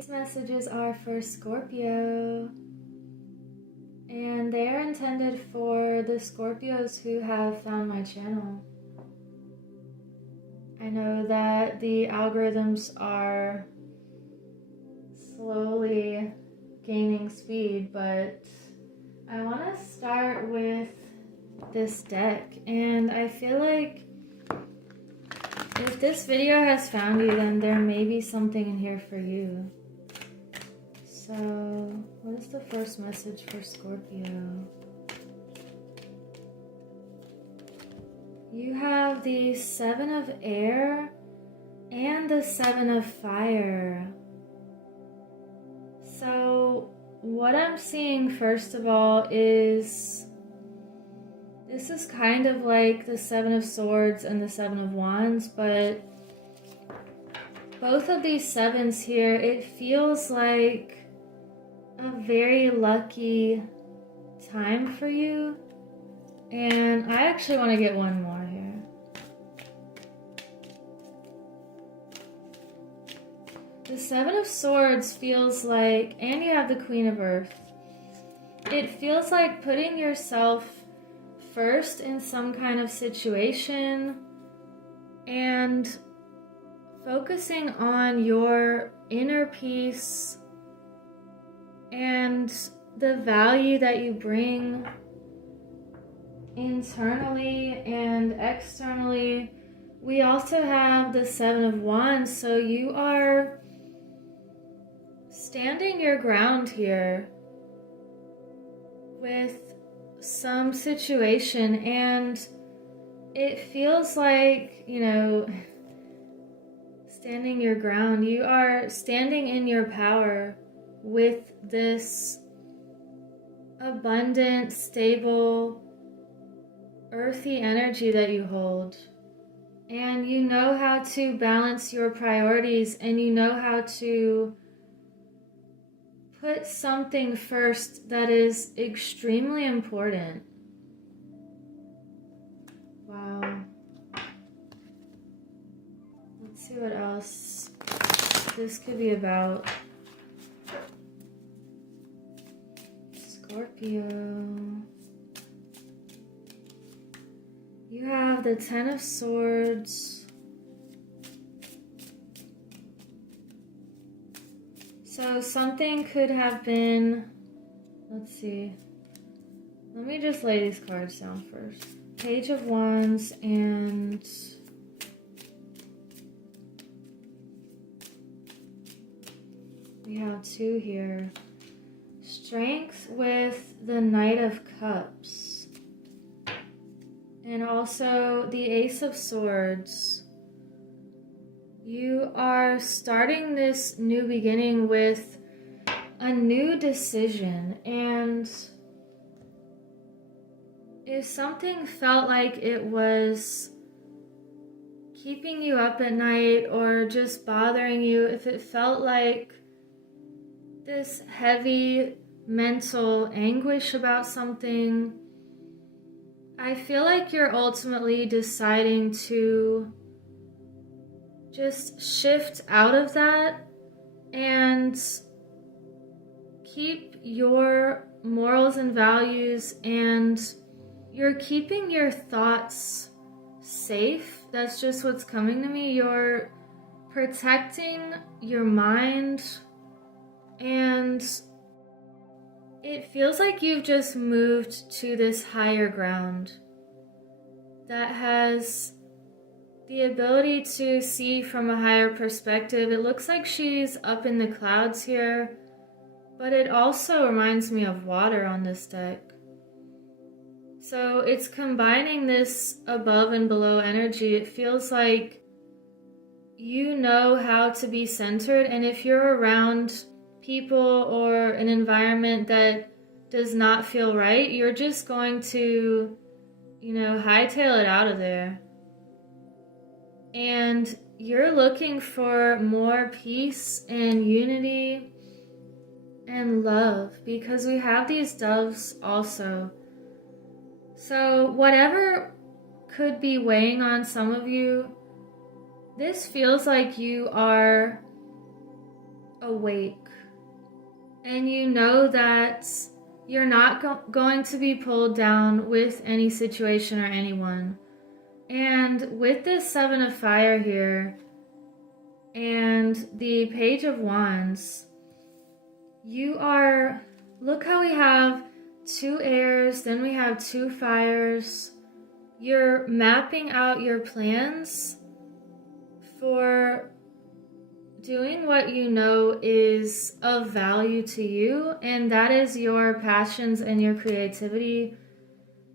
These messages are for Scorpio, and they are intended for the Scorpios who have found my channel. I know that the algorithms are slowly gaining speed, but I want to start with this deck, and I feel like if this video has found you, then there may be something in here for you. So, what is the first message for Scorpio? You have the Seven of Air and the Seven of Fire. So, what I'm seeing first of all is this is kind of like the Seven of Swords and the Seven of Wands, but both of these sevens here, it feels like a very lucky time for you. And I actually want to get one more here. The Seven of Swords feels like, and you have the Queen of Earth, it feels like putting yourself first in some kind of situation and focusing on your inner peace and the value that you bring internally and externally. We also have the Seven of Wands, so you are standing your ground here with some situation, and it feels like, you know, standing your ground. You are standing in your power with this abundant, stable, earthy energy that you hold. And you know how to balance your priorities, and you know how to put something first that is extremely important. Wow. Let's see what else this could be about. Scorpio. You have the Ten of Swords. So something could have been, let's see. Let me just lay these cards down first. Page of Wands and we have two here. Strength with the Knight of Cups. And also the Ace of Swords. You are starting this new beginning with a new decision, and if something felt like it was keeping you up at night or just bothering you, if it felt like this heavy mental anguish about something, I feel like you're ultimately deciding to just shift out of that and keep your morals and values, and you're keeping your thoughts safe. That's just what's coming to me. You're protecting your mind, and it feels like you've just moved to this higher ground that has the ability to see from a higher perspective. It looks like she's up in the clouds here, but it also reminds me of water on this deck. So it's combining this above and below energy. It feels like you know how to be centered, and if you're around people or an environment that does not feel right, you're just going to, you know, hightail it out of there. And you're looking for more peace and unity and love, because we have these doves also. So whatever could be weighing on some of you, this feels like you are awake. And you know that you're not going to be pulled down with any situation or anyone. And with this Seven of Fire here and the Page of Wands, you are, look how we have 2 airs, then we have 2 fires. You're mapping out your plans for doing what you know is of value to you, and that is your passions and your creativity,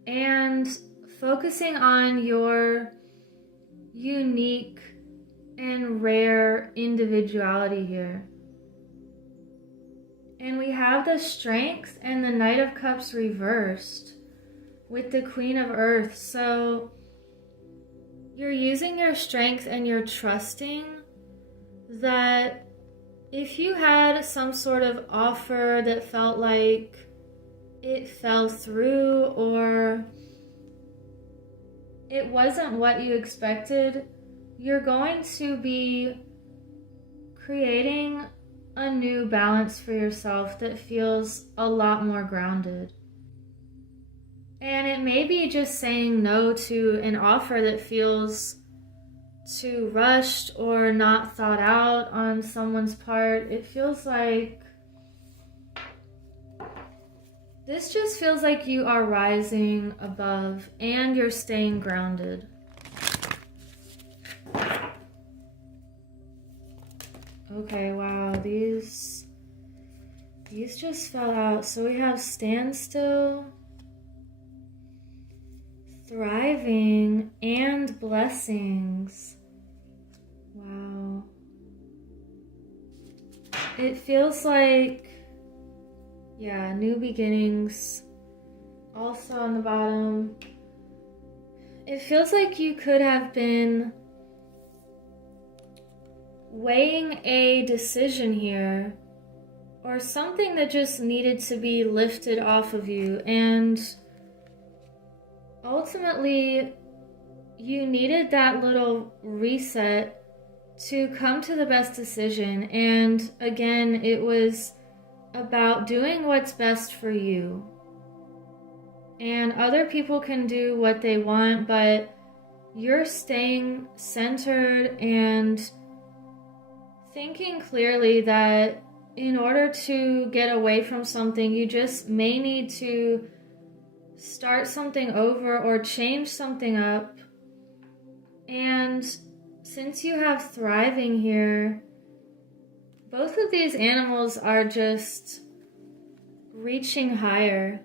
and focusing on your unique and rare individuality here. And we have the Strength and the Knight of Cups reversed with the Queen of Earth. So you're using your strength and you're trusting that if you had some sort of offer that felt like it fell through or it wasn't what you expected, you're going to be creating a new balance for yourself that feels a lot more grounded. And it may be just saying no to an offer that feels too rushed or not thought out on someone's part. It feels like this just feels like you are rising above and you're staying grounded. Okay, wow, these just fell out. So we have standstill, thriving, and blessings. Wow. It feels like, yeah, new beginnings. Also on the bottom, it feels like you could have been weighing a decision here or something that just needed to be lifted off of you, and ultimately you needed that little reset to come to the best decision. And again, it was about doing what's best for you. And other people can do what they want, but you're staying centered and thinking clearly that in order to get away from something, you just may need to start something over or change something up. And since you have thriving here, both of these animals are just reaching higher.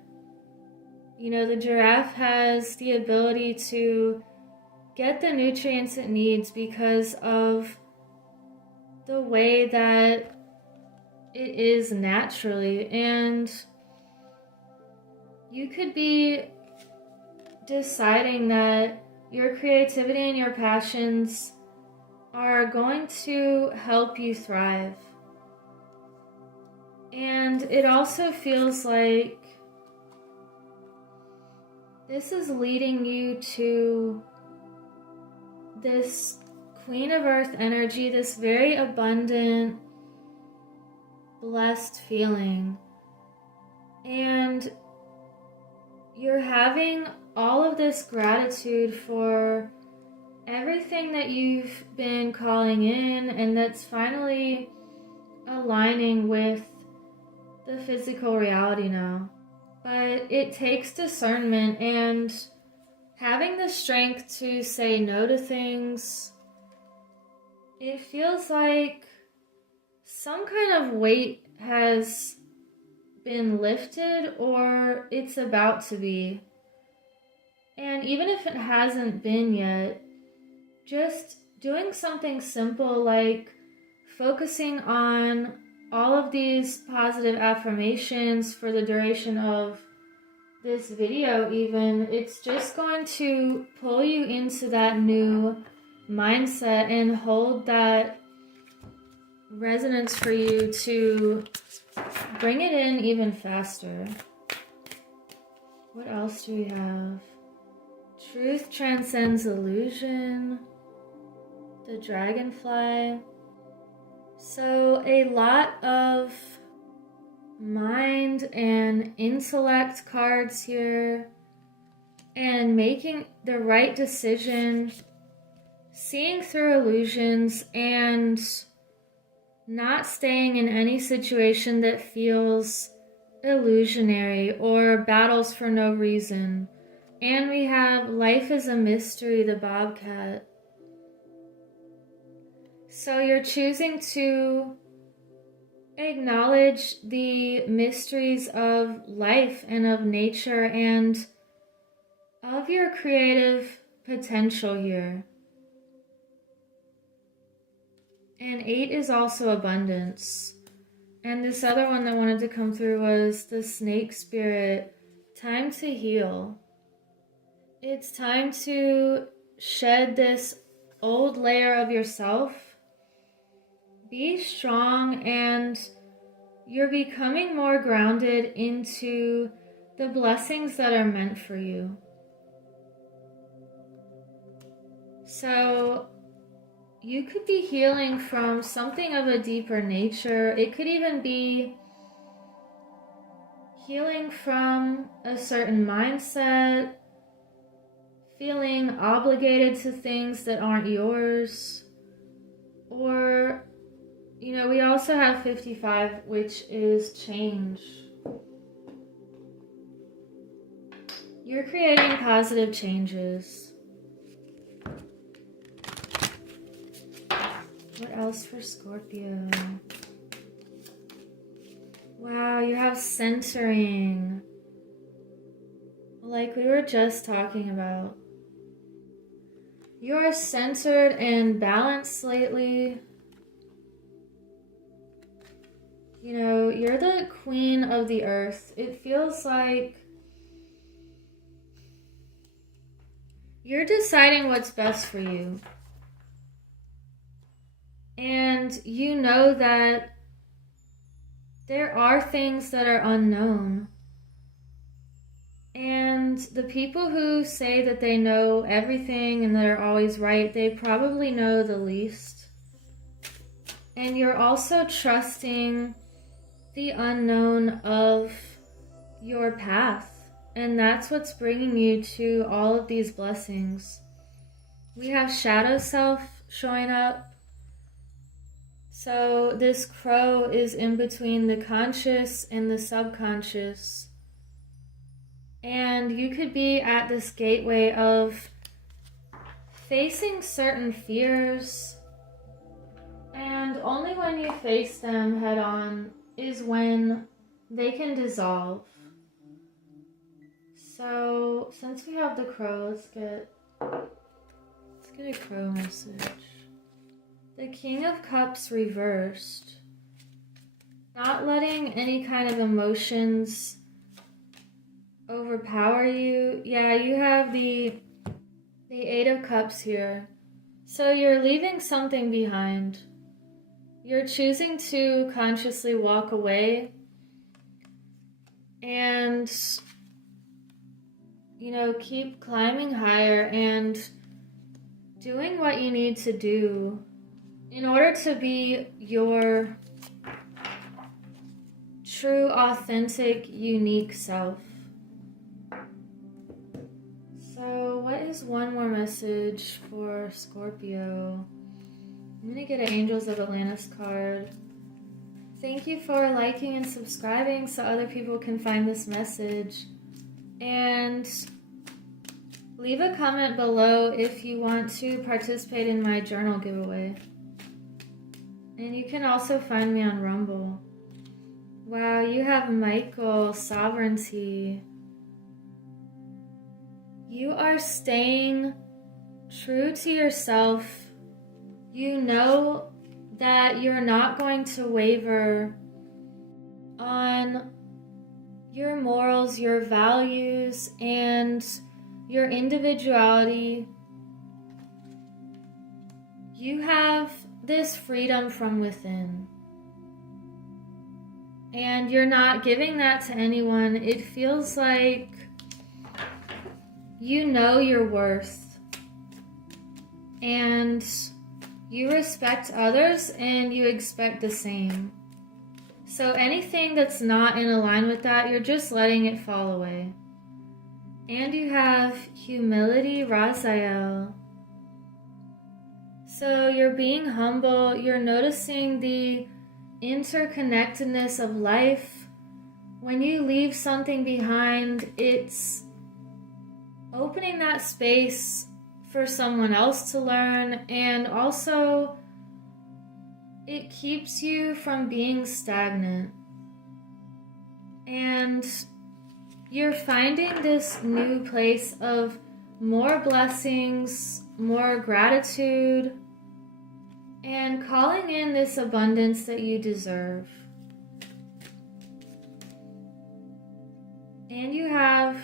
You know, the giraffe has the ability to get the nutrients it needs because of the way that it is naturally. And you could be deciding that your creativity and your passions are going to help you thrive. And it also feels like this is leading you to this Queen of Earth energy, this very abundant, blessed feeling. And you're having all of this gratitude for everything that you've been calling in, and that's finally aligning with the physical reality now. But it takes discernment and having the strength to say no to things. It feels like some kind of weight has been lifted, or it's about to be. And even if it hasn't been yet, just doing something simple like focusing on all of these positive affirmations for the duration of this video even, it's just going to pull you into that new mindset and hold that resonance for you to bring it in even faster. What else do we have? Truth transcends illusion. The dragonfly. So a lot of mind and intellect cards here, and making the right decision, seeing through illusions, and not staying in any situation that feels illusionary or battles for no reason. And we have life is a mystery, the bobcat. So you're choosing to acknowledge the mysteries of life and of nature and of your creative potential here. And 8 is also abundance. And this other one that wanted to come through was the snake spirit. Time to heal. It's time to shed this old layer of yourself. Be strong, and you're becoming more grounded into the blessings that are meant for you. So you could be healing from something of a deeper nature. It could even be healing from a certain mindset, feeling obligated to things that aren't yours. Or, we also have 55, which is change. You're creating positive changes. What else for Scorpio? Wow, you have centering. Like we were just talking about. You are centered and balanced lately. You're the queen of the earth. It feels like you're deciding what's best for you. And you know that there are things that are unknown. And the people who say that they know everything and that are always right, they probably know the least. And you're also trusting the unknown of your path. And that's what's bringing you to all of these blessings. We have shadow self showing up. So this crow is in between the conscious and the subconscious. And you could be at this gateway of facing certain fears. And only when you face them head on is when they can dissolve. So since we have the crow, let's get a crow message. The King of Cups reversed. Not letting any kind of emotions overpower you. Yeah, you have the 8 of Cups here. So you're leaving something behind. You're choosing to consciously walk away and, keep climbing higher and doing what you need to do in order to be your true, authentic, unique self. So what is one more message for Scorpio? I'm going to get an Angels of Atlantis card. Thank you for liking and subscribing so other people can find this message. And leave a comment below if you want to participate in my journal giveaway. And you can also find me on Rumble. Wow, you have Michael, sovereignty. You are staying true to yourself. You know that you're not going to waver on your morals, your values, and your individuality. You have this freedom from within. And you're not giving that to anyone. It feels like you know your worth. And You respect others and you expect the same. So anything that's not in line with that, you're just letting it fall away. And you have humility, Raziel. So you're being humble, you're noticing the interconnectedness of life. When you leave something behind, it's opening that space for someone else to learn, and also it keeps you from being stagnant. And you're finding this new place of more blessings, more gratitude, and calling in this abundance that you deserve. And you have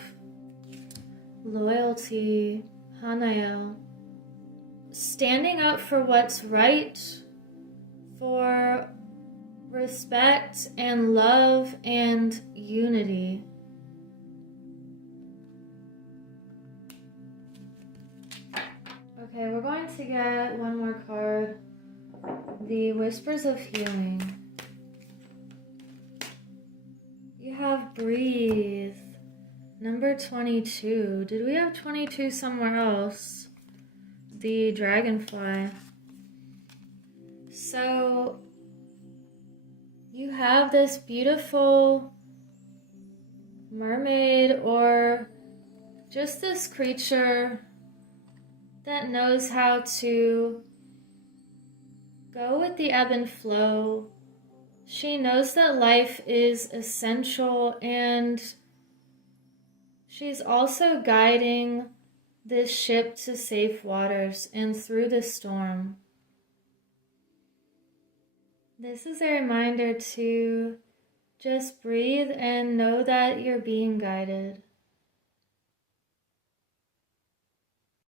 loyalty, Hanael. Standing up for what's right, for respect and love and unity. Okay, we're going to get one more card. The Whispers of Healing. You have Breathe. Number 22. Did we have 22 somewhere else? The Dragonfly. So you have this beautiful mermaid or just this creature that knows how to go with the ebb and flow. She knows that life is essential, and she's also guiding this ship to safe waters and through the storm. This is a reminder to just breathe and know that you're being guided.